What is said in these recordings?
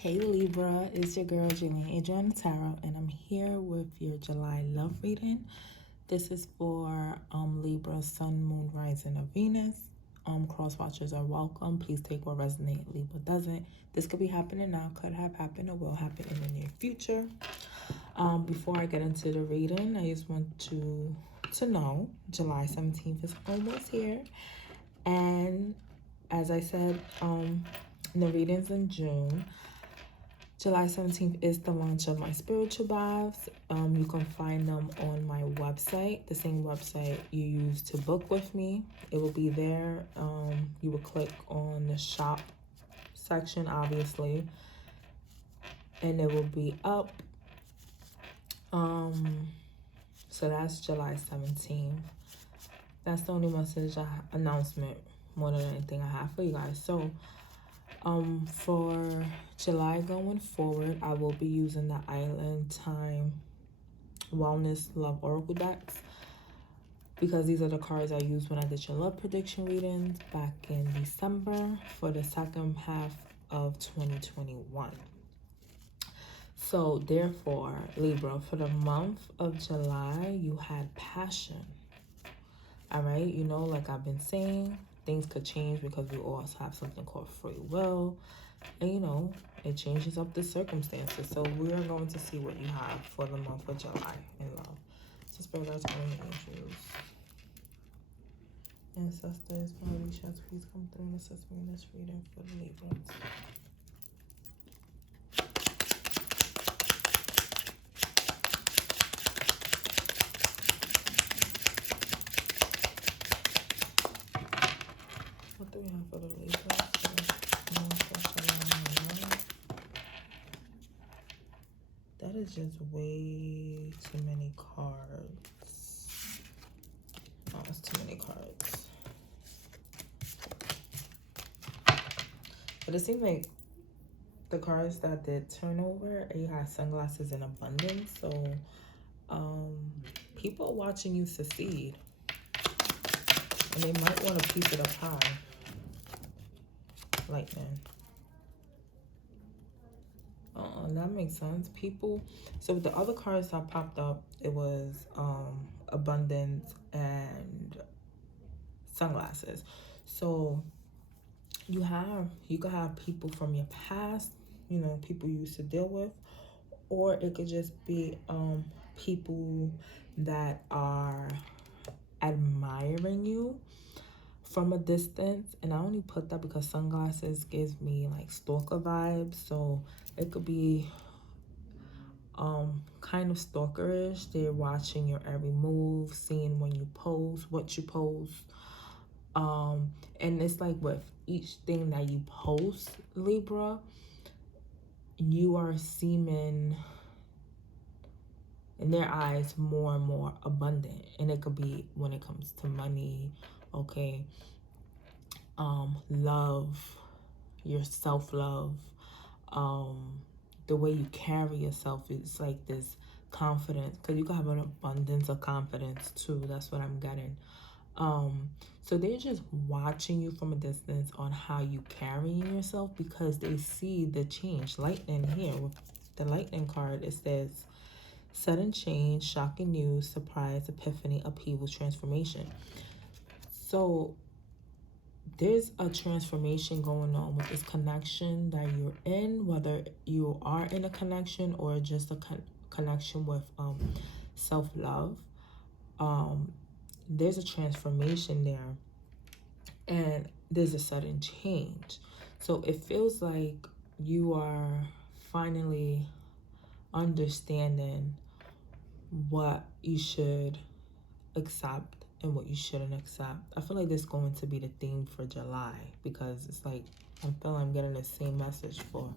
Hey Libra, it's your girl Julian Adriana Tarot, and I'm here with your July love reading. This is for Libra, Sun, Moon, Rising, or Venus. Cross watchers are welcome. Please take what resonates, leave what doesn't. This could be happening now, could have happened, or will happen in the near future. Before I get into the reading, I just want to know July 17th is almost here, and as I said, in the readings in June, July 17th is the launch of my spiritual baths. You can find them on my website, the same website you use to book with me. It will be there. You will click on the shop section, obviously, and it will be up. So that's July 17th. That's the only message announcement more than anything I have for you guys. So for July going forward, I will be using the Island Time Wellness Love Oracle decks because these are the cards I used when I did your love prediction readings back in December for the second half of 2021. So therefore, Libra, for the month of July, you had passion. All right, you know, like I've been saying, things could change because we also have something called free will. And, you know, it changes up the circumstances. So we are going to see what you have for the month of July in love. So spirit guides, angels, ancestors, holy shots, please come through and assist me in this reading for the Libras. What do we have for the Libras? That is just way too many cards. Oh, it's too many cards. But it seems like the cards that did turnover, you had sunglasses in abundance. So people are watching you succeed. And they might want a piece of the pie. Lightning. That makes sense. People, so the other cards that popped up, it was abundance and sunglasses. So you could have people from your past, you know, people you used to deal with, or it could just be people that are admiring you from a distance. And I only put that because sunglasses gives me like stalker vibes. So it could be kind of stalkerish. They're watching your every move, seeing when you post, what you post. And it's like with each thing that you post, Libra, you are seeming in their eyes more and more abundant. And it could be when it comes to money, okay, love, your self-love, the way you carry yourself is like this confidence, because you can have an abundance of confidence too. That's what I'm getting. So they're just watching you from a distance on how you carrying yourself because they see the change. Lightning here with the lightning card, it says sudden change, shocking news, surprise, epiphany, upheaval, transformation. So there's a transformation going on with this connection that you're in, whether you are in a connection or just a connection with self-love. There's a transformation there, and there's a sudden change. So it feels like you are finally understanding what you should accept and what you shouldn't accept. I feel like this is going to be the theme for July because it's like I feel I'm getting the same message for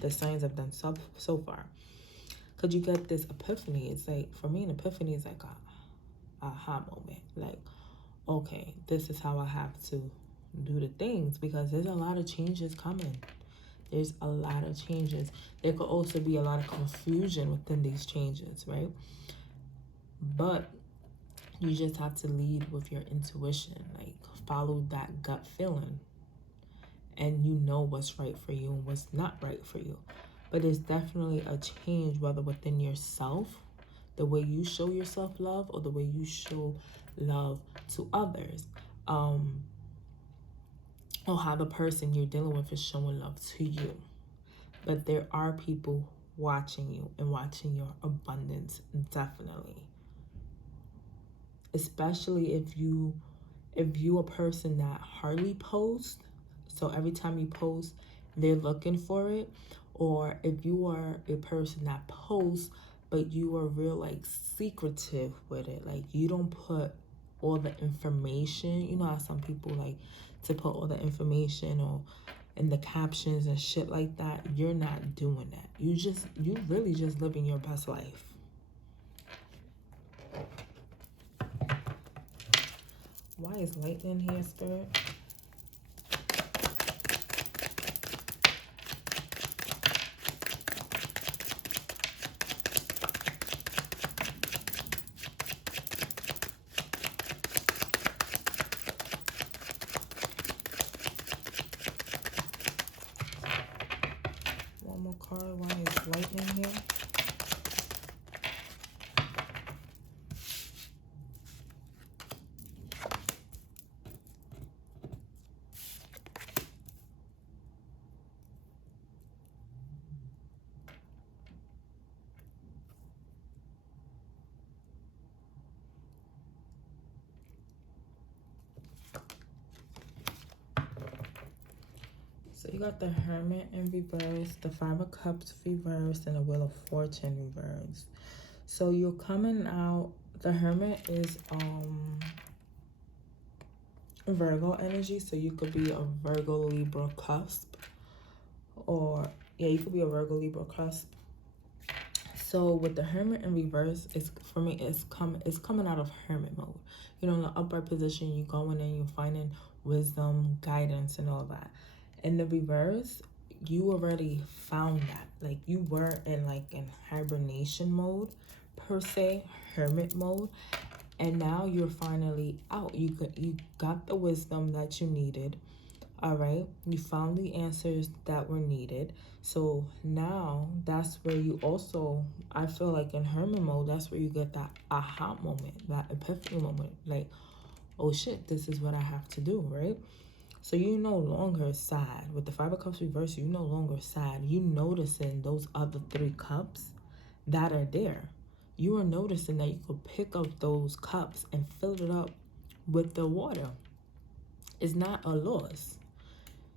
the signs I've done so far. Because you get this epiphany. It's like, for me, an epiphany is like a aha moment. Like, okay, this is how I have to do the things because there's a lot of changes coming. There's a lot of changes. There could also be a lot of confusion within these changes, right? But you just have to lead with your intuition, like follow that gut feeling. and you know what's right for you and what's not right for you. But it's definitely a change, whether within yourself, the way you show yourself love, or the way you show love to others, or how the person you're dealing with is showing love to you. But there are people watching you and watching your abundance, definitely. Especially if you a person that hardly posts, so every time you post they're looking for it, or if you are a person that posts but you are real like secretive with it, like you don't put all the information. You know how some people like to put all the information or in the captions and shit like that. You're not doing that. You really just living your best life. Why is lightning here, Spirit? One more card. Why is lightning here? So you got the Hermit in reverse, the Five of Cups reversed, and the Wheel of Fortune reversed. So you're coming out, the Hermit is Virgo energy, so you could be a Virgo Libra cusp, or yeah, you could be a Virgo Libra cusp. So with the Hermit in reverse, it's for me, it's coming out of Hermit mode. You know, in the upright position, you going in, you're finding wisdom, guidance, and all that. In the reverse, you already found that. Like you were in hibernation mode per se, hermit mode, and now you're finally out. You got the wisdom that you needed. All right, you found the answers that were needed. So now that's where you also, I feel like in hermit mode, that's where you get that aha moment, that epiphany moment. Like, oh shit, this is what I have to do, right? So you're no longer sad. With the Five of Cups reversed, you're no longer sad. You noticing those other three cups that are there. You are noticing that you could pick up those cups and fill it up with the water. It's not a loss.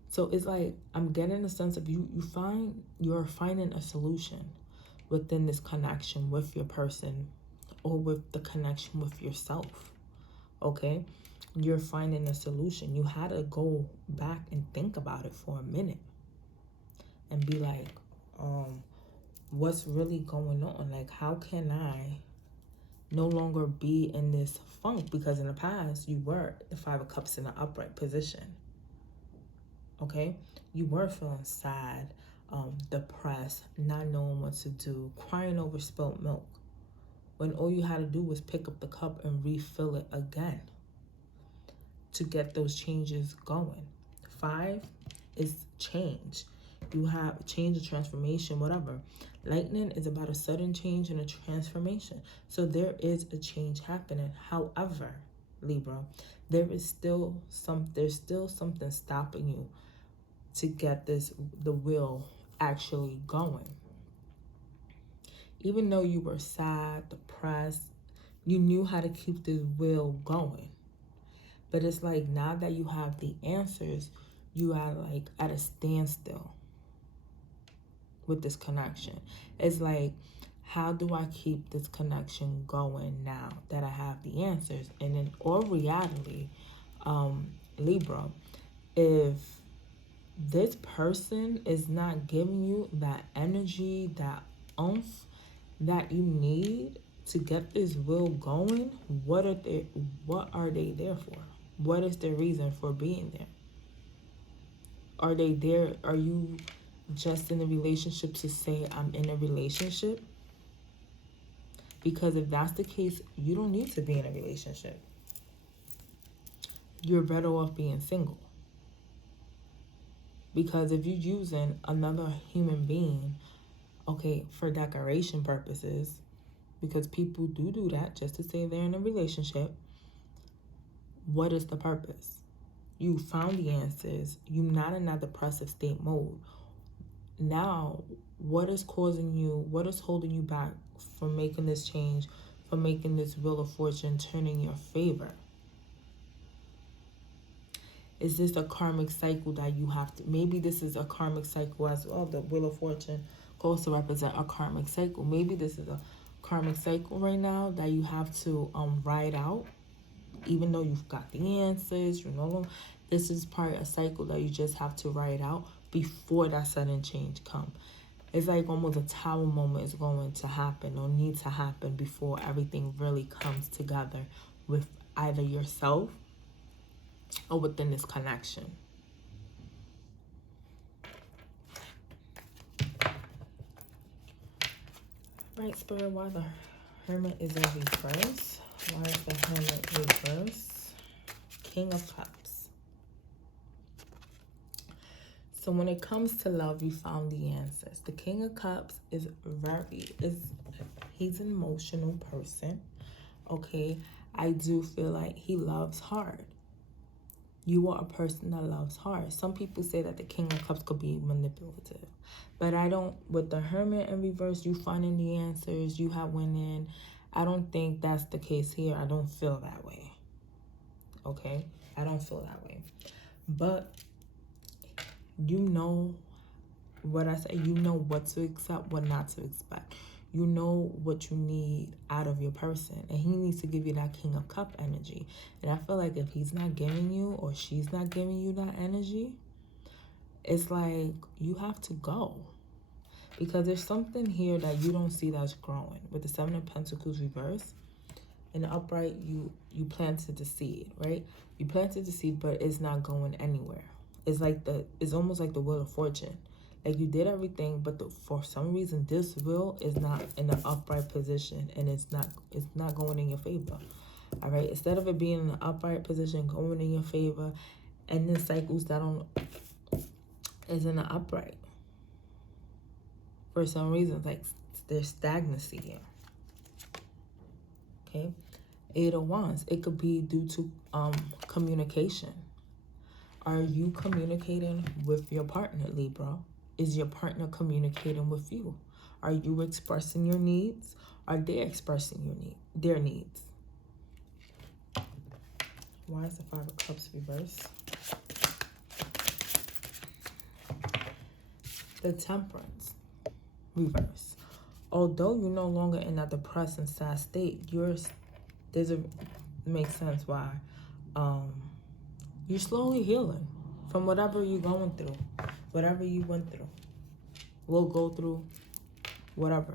So it's like, I'm getting a sense of you're finding a solution within this connection with your person, or with the connection with yourself, okay? You're finding a solution. You had to go back and think about it for a minute and be like, what's really going on? Like, how can I no longer be in this funk? Because in the past, you were the Five of Cups in an upright position. Okay, you were feeling sad, depressed, not knowing what to do, crying over spilt milk, when all you had to do was pick up the cup and refill it again to get those changes going. 5 is change. You have change, a transformation, whatever. Lightning is about a sudden change and a transformation. So there is a change happening. However, Libra, there's still something stopping you to get the wheel actually going. Even though you were sad, depressed, you knew how to keep this wheel going. But it's like, now that you have the answers, you are like at a standstill with this connection. It's like, how do I keep this connection going now that I have the answers? And in all reality, Libra, if this person is not giving you that energy, that oomph that you need to get this will going, what are they there for? What is their reason for being there? Are they there? Are you just in a relationship to say I'm in a relationship? Because if that's the case, you don't need to be in a relationship. You're better off being single. Because if you're using another human being, okay, for decoration purposes, because people do that just to say they're in a relationship, what is the purpose? You found the answers. You're not in that depressive state mode. Now, what is causing you, what is holding you back from making this change, from making this Wheel of Fortune turn in your favor? Is this a karmic cycle that you have to, maybe this is a karmic cycle as well. The Wheel of Fortune goes to represent a karmic cycle. Maybe this is a karmic cycle right now that you have to ride out, even though you've got the answers, you know. This is part of a cycle that you just have to ride out before that sudden change comes. It's like almost a tower moment is going to happen or need to happen before everything really comes together with either yourself or within this connection. Right, Spirit, why the Hermit is in reverse? Why is the Hermit reverse? King of Cups. So when it comes to love, you found the answers. The King of Cups is he's an emotional person. Okay, I do feel like he loves hard. You are a person that loves hard. Some people say that the King of Cups could be manipulative. But I don't, with the Hermit in reverse, you finding the answers, you have winning. I don't think that's the case here. I don't feel that way. Okay? I don't feel that way. But you know what I say. You know what to accept, what not to expect. You know what you need out of your person. And he needs to give you that King of Cup energy. And I feel like if he's not giving you or she's not giving you that energy, it's like you have to go. Because there's something here that you don't see that's growing. With the Seven of Pentacles reverse, in the upright, you planted the seed, right? You planted the seed, but it's not going anywhere. It's like it's almost like the Wheel of Fortune. Like you did everything, but for some reason this wheel is not in the upright position, and it's not going in your favor. All right, instead of it being in the upright position, going in your favor, and then cycles that is in the upright. For some reason, like there's stagnancy here. Okay, 8 of Wands. It could be due to communication. Are you communicating with your partner, Libra? Is your partner communicating with you? Are you expressing your needs? Are they expressing their needs? Why is the Five of Cups reverse? The Temperance reverse. Although you're no longer in that depressed and sad state, makes sense why you're slowly healing from whatever you're going through, whatever you went through, will go through, whatever.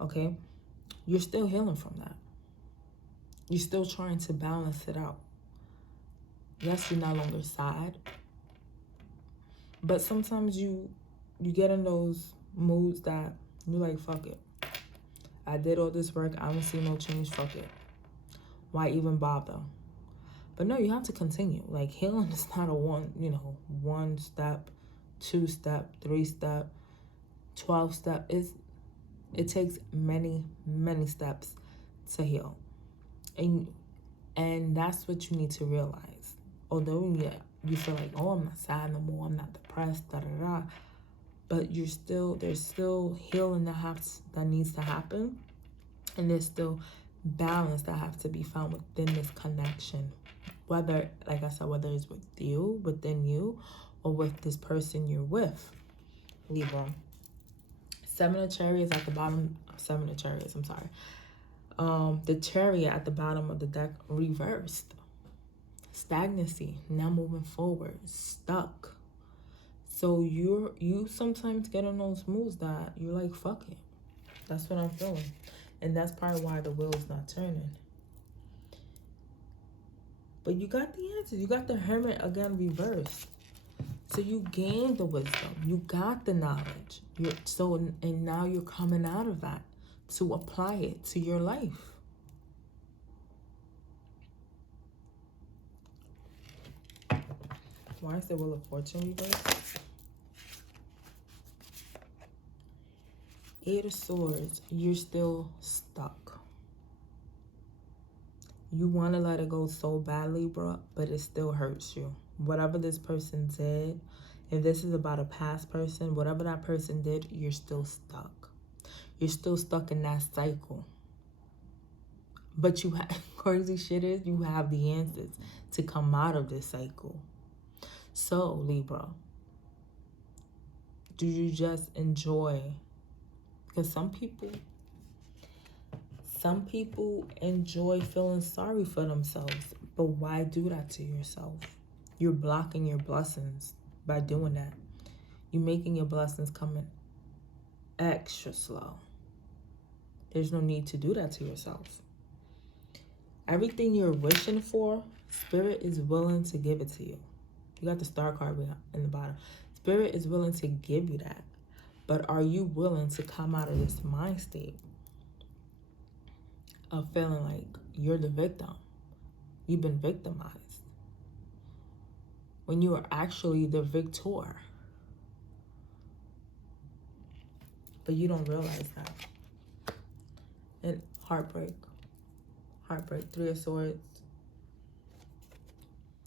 Okay, you're still healing from that. You're still trying to balance it out. Yes, you're no longer sad, but sometimes you get in those moods that you're like, fuck it. I did all this work. I don't see no change. Fuck it. Why even bother? But no, you have to continue. Like healing is not a one step, 2 step, 3 step, 12 step. It takes many, many steps to heal. And that's what you need to realize. Although you feel like, oh, I'm not sad no more, I'm not depressed, but there's still healing that needs to happen, and there's still balance that has to be found within this connection. Whether, like I said, whether it's within you, or with this person you're with, Libra. 7 of Chariots at the bottom. 7 of Chariots, I'm sorry. The Chariot at the bottom of the deck reversed. Stagnancy, not moving forward, stuck. So you sometimes get on those moves that you're like, fuck it. That's what I'm feeling. And that's probably why the wheel is not turning. But you got the answers. You got the Hermit again reversed. So you gained the wisdom. You got the knowledge. And now you're coming out of that to apply it to your life. Why is the Wheel of Fortune reversed? Eight of Swords. You're still stuck. You want to let it go so badly, bro, but it still hurts you. Whatever this person did, if this is about a past person, whatever that person did, you're still stuck. You're still stuck in that cycle. But you have, crazy shit is, you have the answers to come out of this cycle. So, Libra, do you just enjoy? Because some people enjoy feeling sorry for themselves. But why do that to yourself? You're blocking your blessings by doing that. You're making your blessings come in extra slow. There's no need to do that to yourself. Everything you're wishing for, Spirit is willing to give it to you. You got the Star card in the bottom. Spirit is willing to give you that. But are you willing to come out of this mind state of feeling like you're the victim? You've been victimized when you are actually the victor. But you don't realize that. And heartbreak. Heartbreak. Three of Swords.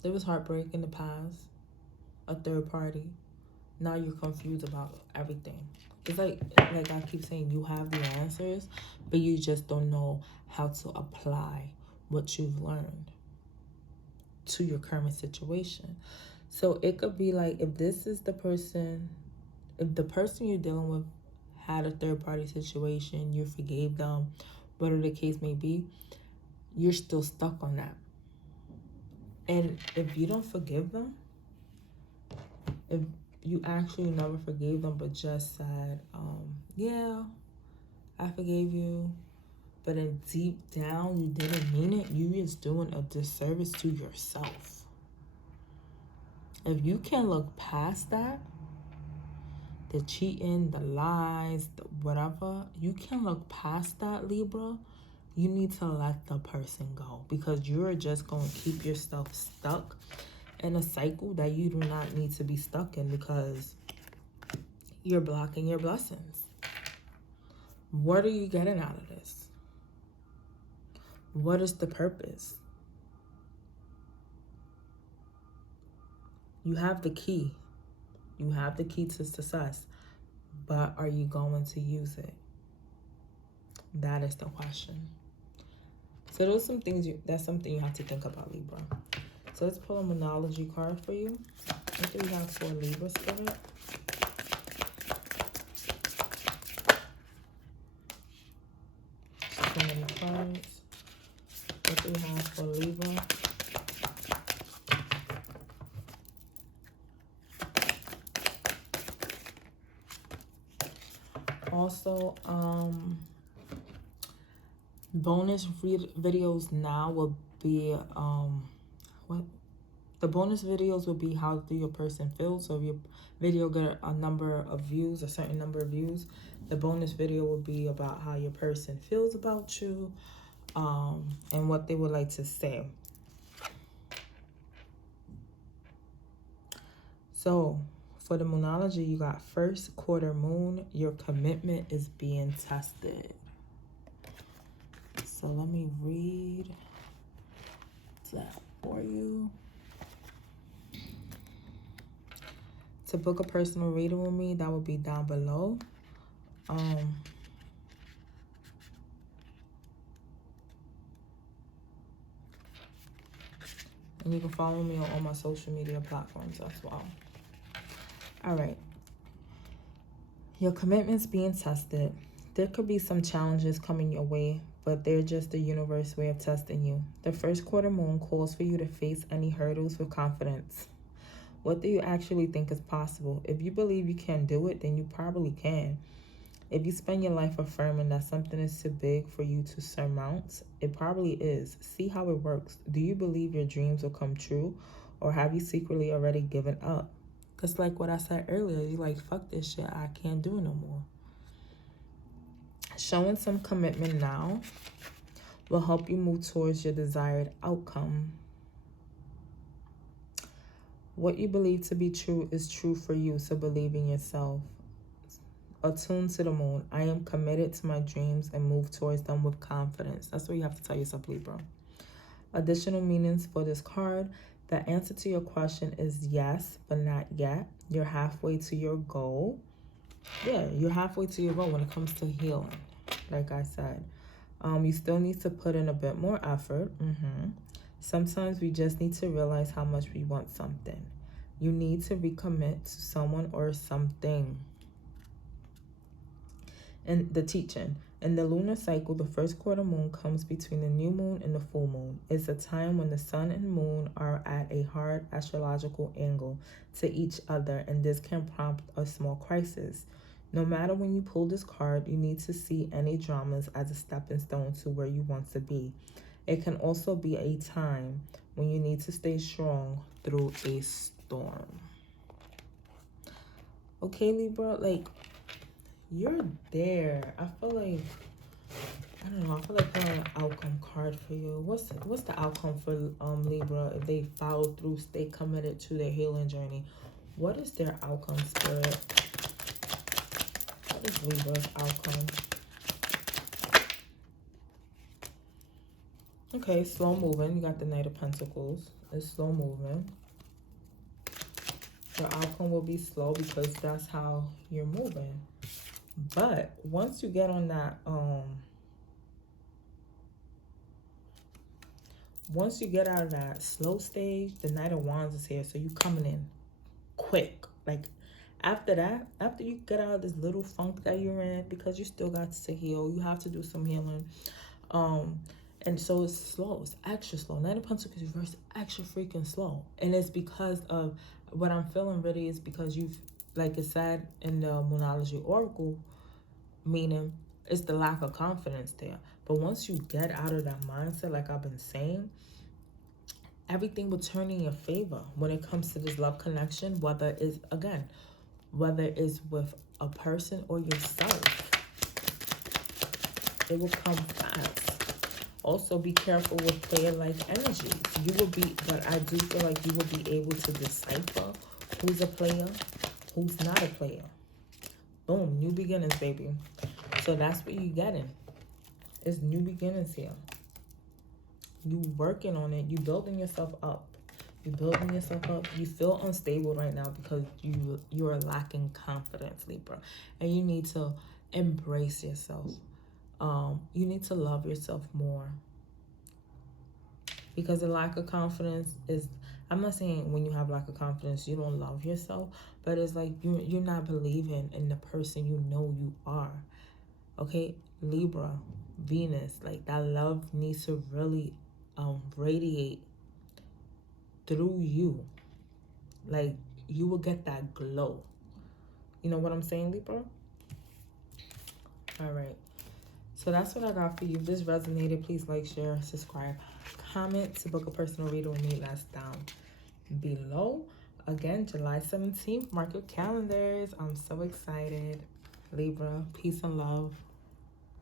There was heartbreak in the past. A third party. Now you're confused about everything. It's like I keep saying, you have the answers, but you just don't know how to apply what you've learned to your current situation. So it could be like, if this is the person, if the person you're dealing with had a third party situation, you forgave them, whatever the case may be, you're still stuck on that. And if you don't forgive them, if you actually never forgave them but just said, yeah, I forgave you, but in deep down you didn't mean it, you're just doing a disservice to yourself. If you can look past that, the cheating, the lies, the whatever, you can look past that, Libra. You need to let the person go, because you're just going to keep yourself stuck in a cycle that you do not need to be stuck in, because you're blocking your blessings. What are you getting out of this? What is the purpose? You have the key. You have the key to success, but are you going to use it? That is the question. So those are some things that's something you have to think about, Libra. So let's pull a Moonology card for you. What do we have for Libra Spirit? So many cards. What do we have for Libra? Also, bonus videos now will be, the bonus videos will be how do your person feel. So if your video get a number of views, a certain number of views, the bonus video will be about how your person feels about you, and what they would like to say. So for the Moonology, you got first quarter moon. Your commitment is being tested. So let me read that for you. To book a personal reading with me, that will be down below. And you can follow me on all my social media platforms as well. All right. Your commitment's being tested. There could be some challenges coming your way, but they're just the universe way of testing you. The first quarter moon calls for you to face any hurdles with confidence. What do you actually think is possible? If you believe you can do it, then you probably can. If you spend your life affirming that something is too big for you to surmount, it probably is. See how it works. Do you believe your dreams will come true, or have you secretly already given up? Because like what I said earlier, you're like, fuck this shit, I can't do it no more. Showing some commitment now will help you move towards your desired outcome. What you believe to be true is true for you, so believe in yourself. Attuned to the moon. I am committed to my dreams and move towards them with confidence. That's what you have to tell yourself, Libra. Additional meanings for this card. The answer to your question is yes, but not yet. You're halfway to your goal. Yeah, you're halfway to your goal when it comes to healing. Like I said, you still need to put in a bit more effort. Sometimes we just need to realize how much we want something. You need to recommit to someone or something. And the teaching. In the lunar cycle, the first quarter moon comes between the new moon and the full moon. It's a time when the sun and moon are at a hard astrological angle to each other, and this can prompt a small crisis. No matter when you pull this card, you need to see any dramas as a stepping stone to where you want to be. It can also be a time when you need to stay strong through a storm. Okay, Libra, like, you're there. I feel like, I don't know, I feel like pulling an outcome card for you. What's the outcome for Libra if they follow through, stay committed to their healing journey? What is their outcome, Spirit? What is Libra's outcome? Okay, slow moving. You got the Knight of Pentacles. It's slow moving. Your outcome will be slow because that's how you're moving. But once you get on that, once you get out of that slow stage, the Knight of Wands is here. So you coming in quick. Like, after that, after you get out of this little funk that you're in, because you still got to heal, you have to do some healing. And so it's slow. It's extra slow. Knight of Pentacles reverse, extra freaking slow. And it's because of what I'm feeling really is because you've, like it said in the Moonology Oracle, meaning it's the lack of confidence there. But once you get out of that mindset, like I've been saying, everything will turn in your favor when it comes to this love connection, whether it's, again, whether it's with a person or yourself. It will come fast. Also, be careful with player-like energies. You will be, but I do feel like you will be able to decipher who's a player, who's not a player. Boom, new beginnings, baby. So that's what you're getting. It's new beginnings here. You working on it. You building yourself up. You building yourself up. You feel unstable right now because you are lacking confidence, Libra. And you need to embrace yourself. You need to love yourself more. Because the lack of confidence is, I'm not saying when you have lack of confidence, you don't love yourself. But it's like you're not believing in the person you know you are. Okay, Libra, Venus, like that love needs to really radiate through you. Like you will get that glow. You know what I'm saying, Libra? All right. So that's what I got for you. If this resonated, please like, share, subscribe, comment to book a personal reading with me. That's down below. Again, July 17th. Mark your calendars. I'm so excited. Libra, peace and love.